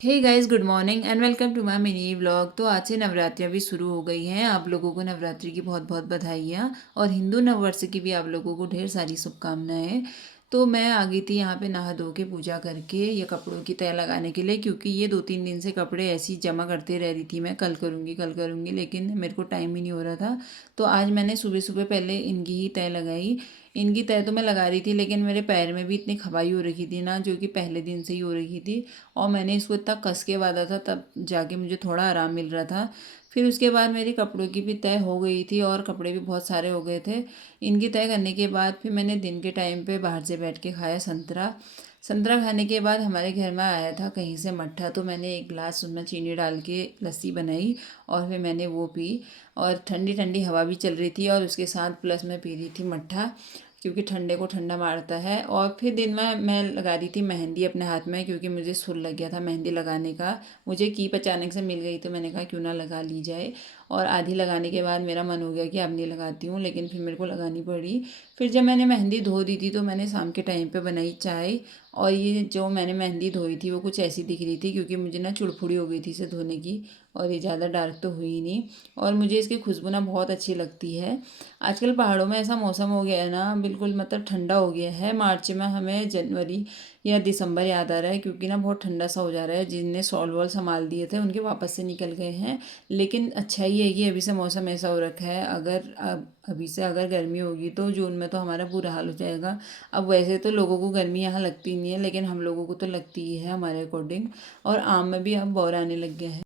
Hey guys, good morning and welcome to my mini vlog. तो आज से नवरात्रियां भी शुरू हो गई हैं। आप लोगों को नवरात्रि की बहुत बहुत बधाइयाँ और हिंदू नववर्ष की भी आप लोगों को ढेर सारी शुभकामनाएं। तो मैं आ गई थी यहाँ पे नहा धो के पूजा करके ये कपड़ों की तय लगाने के लिए, क्योंकि ये 2-3 दिन से कपड़े ऐसे ही जमा करते रह रही थी। मैं कल करूँगी लेकिन मेरे को टाइम ही नहीं हो रहा था। तो आज मैंने सुबह सुबह पहले इनकी ही तय लगाई। इनकी तय तो मैं लगा रही थी, लेकिन मेरे पैर में भी इतनी खबाई हो रखी थी ना, जो कि पहले दिन से ही हो रही थी। और मैंने इसको इतना कस के बांधा था, तब जाके मुझे थोड़ा आराम मिल रहा था। फिर उसके बाद मेरी कपड़ों की भी तय हो गई थी और कपड़े भी बहुत सारे हो गए थे। इनकी तय करने के बाद फिर मैंने दिन के टाइम पे बाहर से बैठ के खाया संतरा। संतरा खाने के बाद हमारे घर में आया था कहीं से मट्ठा, तो मैंने एक गिलास उसमें चीनी डाल के लस्सी बनाई और फिर मैंने वो पी। और ठंडी ठंडी हवा भी चल रही थी और उसके साथ प्लस मैं पी रही थी मट्ठा, क्योंकि ठंडे को ठंडा मारता है। और फिर दिन में मैं लगा रही थी मेहंदी अपने हाथ में, क्योंकि मुझे सुर लग गया था मेहंदी लगाने का। मुझे कीप अचानक से मिल गई तो मैंने कहा क्यों ना लगा ली जाए। और आधी लगाने के बाद मेरा मन हो गया कि अब नहीं लगाती हूँ, लेकिन फिर मेरे को लगानी पड़ी। फिर जब मैंने मेहंदी धो दी थी तो मैंने शाम के टाइम पे बनाई चाय। और ये जो मैंने मेहंदी धोई थी वो कुछ ऐसी दिख रही थी, क्योंकि मुझे ना चुड़फुड़ी हो गई थी इसे धोने की। और ये ज़्यादा डार्क तो हुई नहीं। और मुझे इसकी खुशबू ना बहुत अच्छी लगती है। आजकल पहाड़ों में ऐसा मौसम हो गया है ना, बिल्कुल मतलब ठंडा हो गया है। मार्च में हमें जनवरी या दिसंबर याद आ रहा है, क्योंकि ना बहुत ठंडा सा हो जा रहा है। जिनने सॉल वॉल संभाल दिए थे उनके वापस से निकल गए हैं। लेकिन अच्छा ही है कि अभी से मौसम ऐसा हो रखा है। अगर अभी से अगर गर्मी होगी तो जून में तो हमारा बुरा हाल हो जाएगा। अब वैसे तो लोगों को गर्मी यहाँ लगती नहीं है, लेकिन हम लोगों को तो लगती ही है हमारे अकॉर्डिंग। और आम में भी अब बौर आने लग गया है।